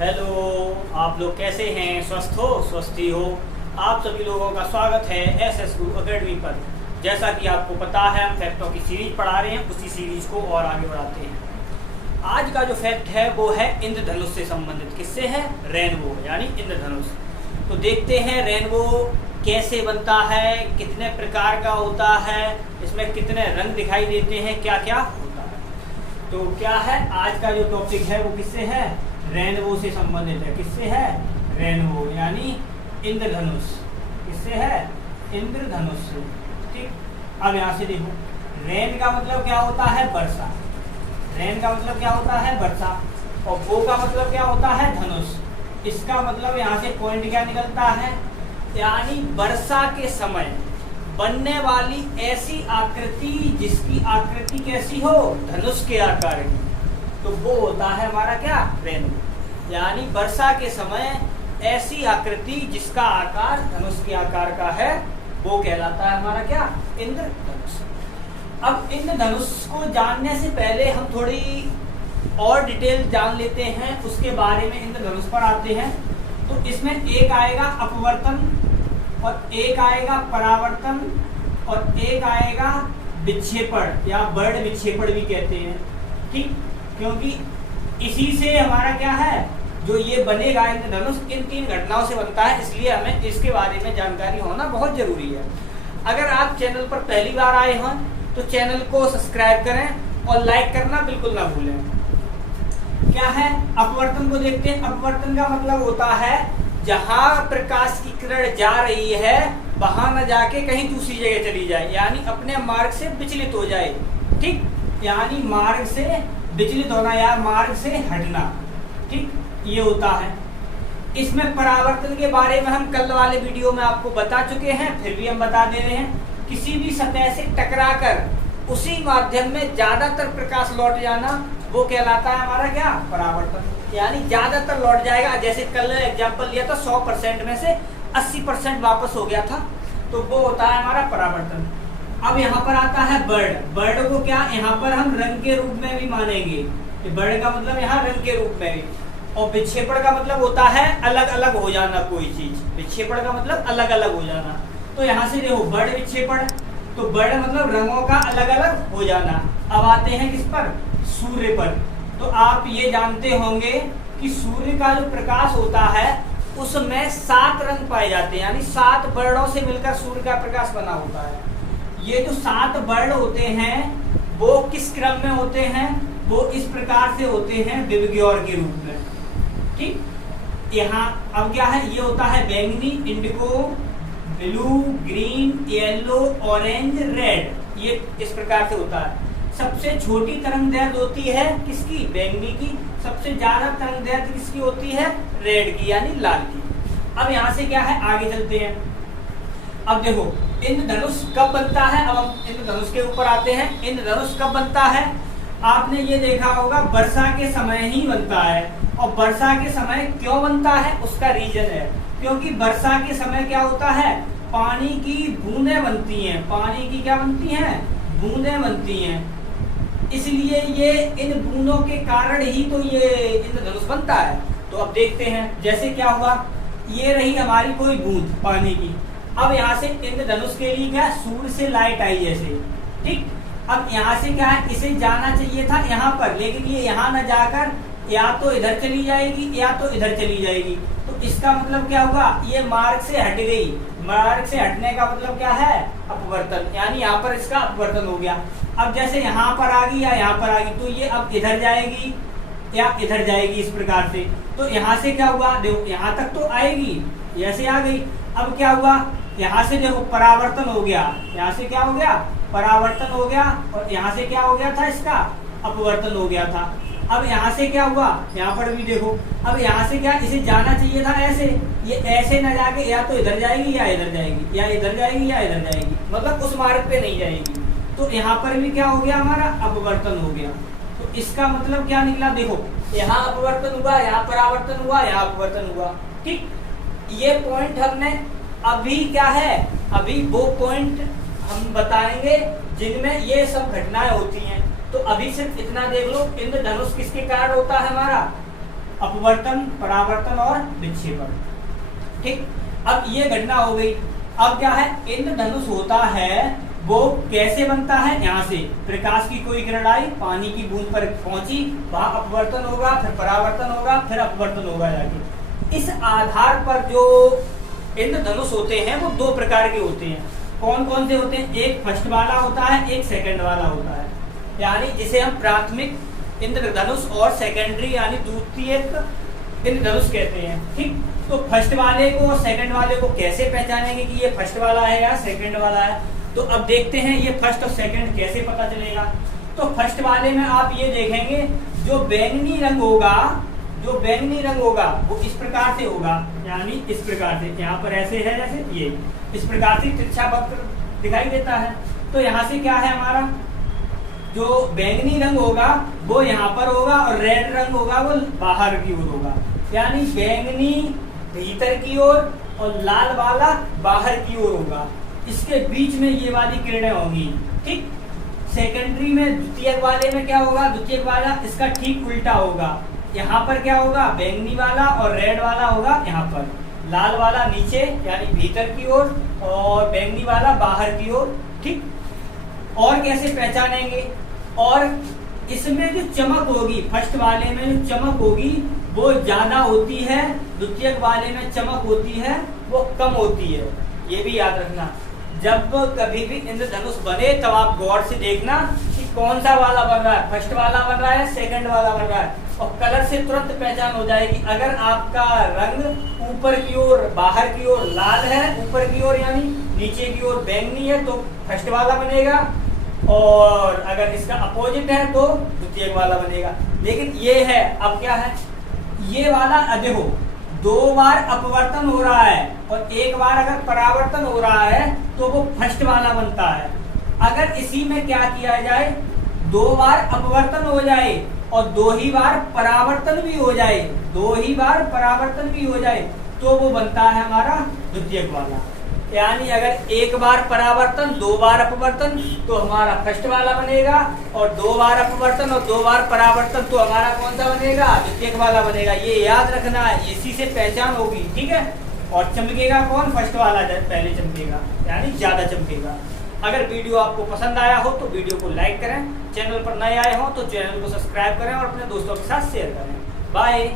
Hello, आप लोग कैसे हैं? स्वस्थ हो, स्वस्थी हो। आप सभी लोगों का स्वागत है एसएस गुरु एकेडमी पर। जैसा कि आपको पता है, हम फैक्टों की सीरीज पढ़ा रहे हैं, उसी सीरीज को और आगे बढ़ाते हैं। आज का जो फैक्ट है वो है इंद्रधनुष से संबंधित। किससे है? रेनबो यानी इंद्रधनुष। तो देखते हैं रेनबो कैसे बनता है, कितने प्रकार का होता है, इसमें कितने रंग दिखाई देते हैं, क्या क्या होता है। तो क्या है आज का जो टॉपिक है वो किससे है? रेनबो से संबंधित है। किससे है? रेनबो यानी इंद्रधनुष। किससे है? इंद्रधनुष से। ठीक, अब यहाँ से देखो, रेन का मतलब क्या होता है? वर्षा। रेन का मतलब क्या होता है? वर्षा। और बो का मतलब क्या होता है? धनुष। इसका मतलब यहाँ से पॉइंट क्या निकलता है? यानी वर्षा के समय बनने वाली ऐसी आकृति जिसकी आकृति कैसी हो? धनुष के आकार की, तो वो होता है हमारा क्या? रेनबो। यानी वर्षा के समय ऐसी आकृति जिसका आकार धनुष के आकार का है, वो कहलाता है हमारा क्या? इंद्रधनुष। अब इंद्रधनुष को जानने से पहले हम थोड़ी और डिटेल जान लेते हैं उसके बारे में। इंद्रधनुष पर आते हैं तो इसमें एक आएगा अपवर्तन, और एक आएगा परावर्तन, और एक आएगा विक्षेपण या बर्ड विक्षेपण भी कहते हैं। ठीक, क्योंकि इसी से हमारा क्या है, जो ये बनेगा इंद्रधनुष, इन तीन घटनाओं से बनता है, इसलिए हमें इसके बारे में जानकारी होना बहुत जरूरी है। अगर आप चैनल पर पहली बार आए हों तो चैनल को सब्सक्राइब करें और लाइक करना बिल्कुल ना भूलें। क्या है? अपवर्तन को देखते हैं। अपवर्तन का मतलब होता है जहां प्रकाश की किरण जा रही है वहां न जाके कहीं दूसरी जगह चली जाए, यानी अपने मार्ग से विचलित हो जाए। ठीक, यानी मार्ग से विचलित होना या मार्ग से हटना। ठीक, ये होता है। इसमें परावर्तन के बारे में हम कल वाले वीडियो में आपको बता चुके हैं, फिर भी हम बता दे रहे हैं। किसी भी सतह से टकराकर उसी माध्यम में ज्यादातर प्रकाश लौट जाना, वो कहलाता है हमारा क्या? परावर्तन। यानी ज्यादातर लौट जाएगा। जैसे कल एग्जाम्पल लिया था, 100% में से 80% वापस हो गया था, तो वो होता है हमारा परावर्तन। अब यहाँ पर आता है बर्ड। बर्ड को क्या यहाँ पर हम रंग के रूप में भी मानेंगे। बर्ड का मतलब यहाँ रंग के रूप में भी। और विक्षेपण का मतलब होता है अलग अलग हो जाना कोई चीज। विक्षेपण का मतलब अलग अलग हो जाना। तो यहाँ से देखो बर्ड विक्षेपण, तो बर्ड मतलब रंगों का अलग अलग हो जाना। अब आते हैं किस पर? सूर्य पर। तो आप ये जानते होंगे कि सूर्य का जो प्रकाश होता है उसमें 7 रंग पाए जाते हैं, यानी 7 वर्णों से मिलकर सूर्य का प्रकाश बना होता है। ये जो 7 वर्ण होते हैं वो किस क्रम में होते हैं? वो इस प्रकार से होते हैं विबग्योर के रूप में। ठीक, यहाँ अब क्या है? ये होता है बैंगनी, Indigo, blue, green, yellow, orange, red. ये इस प्रकार से होता है। सबसे छोटी तरंग दैर्ध्य होती है किसकी? बैंगनी की। सबसे ज्यादा तरंग दैर्ध्य किसकी होती है? रेड की यानी लाल की। अब यहाँ से क्या है, आगे चलते हैं। अब देखो इंद्रधनुष कब बनता है। अब हम इंद्रधनुष के ऊपर आते हैं। इंद्रधनुष कब बनता है? आपने ये देखा होगा वर्षा के समय ही बनता है। और वर्षा के समय क्यों बनता है? उसका रीजन है, क्योंकि वर्षा के समय क्या होता है? पानी की बूंदें बनती हैं। पानी की क्या बनती हैं? बूंदें बनती हैं। इसलिए ये इन बूंदों के कारण ही तो ये इंद्रधनुष बनता है। तो अब देखते हैं, जैसे क्या हुआ, ये रही हमारी कोई बूंद पानी की। अब यहाँ से इंद्रधनुष के लिए क्या? सूर्य से लाइट आई जैसे। ठीक, अब यहाँ से क्या है, इसे जाना चाहिए था यहाँ पर, लेकिन ये यहाँ न जाकर या तो इधर चली जाएगी या तो इधर चली जाएगी। तो इसका मतलब क्या होगा? ये मार्ग से हट गई। मार्ग से हटने का मतलब क्या है? अपवर्तन। यानी यहाँ पर इसका अपवर्तन हो गया। अब जैसे यहाँ पर आ गई या यहाँ पर आ गई, तो ये अब इधर जाएगी या इधर जाएगी, इस प्रकार से। तो यहाँ से क्या हुआ? देखो यहाँ तक तो आएगी, ऐसे आ गई। अब क्या हुआ? यहाँ से देखो परावर्तन हो गया। यहाँ से क्या हो गया? परावर्तन हो गया। और यहाँ से क्या हो गया था? इसका अपवर्तन हो गया था। अब यहाँ से क्या हुआ? यहाँ पर भी देखो, अब यहाँ से क्या, इसे जाना चाहिए था ऐसे। ये ऐसे न जाके या तो इधर जाएगी या इधर जाएगी, या इधर जाएगी या इधर जाएगी, मतलब उस मार्ग पे नहीं जाएगी। तो यहाँ पर भी क्या हो गया? हमारा अपवर्तन हो गया। तो इसका मतलब क्या निकला? देखो यहाँ अपवर्तन हुआ, यहाँ परावर्तन हुआ, यहाँ अपवर्तन हुआ। ठीक, ये पॉइंट हमने अभी क्या है, अभी वो पॉइंट हम बताएंगे जिनमें ये सब घटनाएं होती हैं। तो अभी सिर्फ इतना देख लो, इंद्रधनुष किसके कारण होता है? हमारा अपवर्तन, परावर्तन और विक्षेपण। ठीक, अब ये घटना हो गई। अब क्या है, इंद्रधनुष होता है वो कैसे बनता है, यहाँ से प्रकाश की कोई किरण आई, पानी की बूंद पर पहुंची, वहां अपवर्तन होगा, फिर परावर्तन होगा, फिर अपवर्तन होगा जाके। इस आधार पर जो इंद्रधनुष होते हैं वो दो प्रकार के होते हैं। कौन कौन से होते हैं, एक फर्स्ट वाला होता है, एक सेकंड वाला होता है। यानी जिसे हम प्राथमिक इंद्रधनुष और सेकेंडरी यानी द्वितीयक इंद्रधनुष कहते हैं। ठीक, तो फर्स्ट वाले को और सेकंड वाले को कैसे पहचानेंगे कि ये फर्स्ट वाला है या सेकंड वाला है, तो अब देखते हैं ये फर्स्ट और सेकंड कैसे पता चलेगा। तो फर्स्ट वाले में आप ये देखेंगे जो बैंगनी रंग होगा, जो बैंगनी रंग होगा वो इस प्रकार से होगा, यानी इस प्रकार से, यहाँ पर ऐसे है जैसे ये इस प्रकार से तिरछा वक्र दिखाई देता है। तो यहाँ से क्या है, हमारा जो बैंगनी रंग होगा वो यहाँ पर होगा और रेड रंग होगा वो बाहर की ओर होगा। यानी बैंगनी भीतर की ओर और लाल वाला बाहर की ओर होगा। इसके बीच में ये वाली किरणें होंगी। ठीक, सेकेंडरी में द्वितीयक वाले में क्या होगा, द्वितीयक वाला इसका ठीक उल्टा होगा। यहाँ पर क्या होगा, बैंगनी वाला और रेड वाला होगा यहाँ पर, लाल वाला नीचे यानी भीतर की ओर और बैंगनी वाला बाहर की ओर। ठीक, और कैसे पहचानेंगे, और इसमें जो चमक होगी फर्स्ट वाले में जो चमक होगी वो ज्यादा होती है, द्वितीयक वाले में चमक होती है वो कम होती है। ये भी याद रखना, जब कभी भी इंद्रधनुष बने तब आप गौर से देखना कि कौन सा वाला बन रहा है, फर्स्ट वाला बन रहा है, सेकंड वाला बन रहा है, और कलर से तुरंत पहचान हो जाएगी। अगर आपका रंग ऊपर की ओर बाहर की ओर लाल है, ऊपर की ओर यानी नीचे की ओर बैंगनी है तो फर्स्ट वाला बनेगा, और अगर इसका अपोजिट है तो द्वितीयक वाला बनेगा। लेकिन ये है, अब क्या है, ये वाला देखो दो बार अपवर्तन हो रहा है और एक बार अगर परावर्तन हो रहा है तो वो फर्स्ट वाला बनता है। अगर इसी में क्या किया जाए, दो बार अपवर्तन हो जाए और दो ही बार परावर्तन भी हो जाए, दो ही बार परावर्तन भी हो जाए तो वो बनता है हमारा द्वितीयक वाला। यानी अगर एक बार परावर्तन दो बार अपवर्तन तो हमारा फर्स्ट वाला बनेगा, और दो बार अपवर्तन और दो बार परावर्तन तो हमारा कौन सा बनेगा, द्वितीयक वाला बनेगा। ये याद रखना है, इसी से पहचान होगी। ठीक है, और चमकेगा कौन, फर्स्ट वाला पहले चमकेगा, यानी ज्यादा चमकेगा। अगर वीडियो आपको पसंद आया हो तो वीडियो को लाइक करें, चैनल पर नए आए हो तो चैनल को सब्सक्राइब करें और अपने दोस्तों के साथ शेयर करें। बाय।